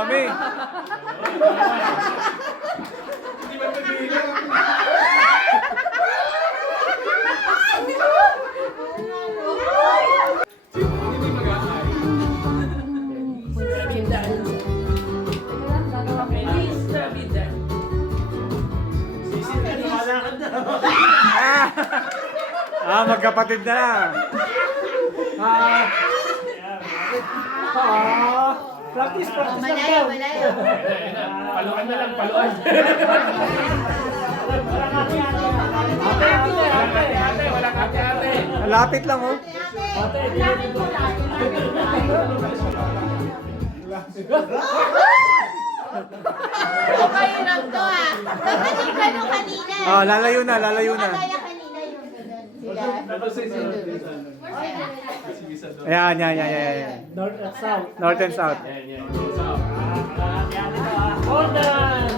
dami. Hindi ba pag-iilang? Hindi mag-aay. Magkapatid na. Practice lang Malayo, daw. malayo. Paluan na lang, paluan. Ate, walang ate. Lapit lang oh. Ate, lapit mo. Mahirap to ah. Dapat yung gano'n kanina. Lalayo na, lalayo na. Kaya kanina yung gano'n. Sila. Ayan, yan, yan, yan, yan. North and south. North and south. Order!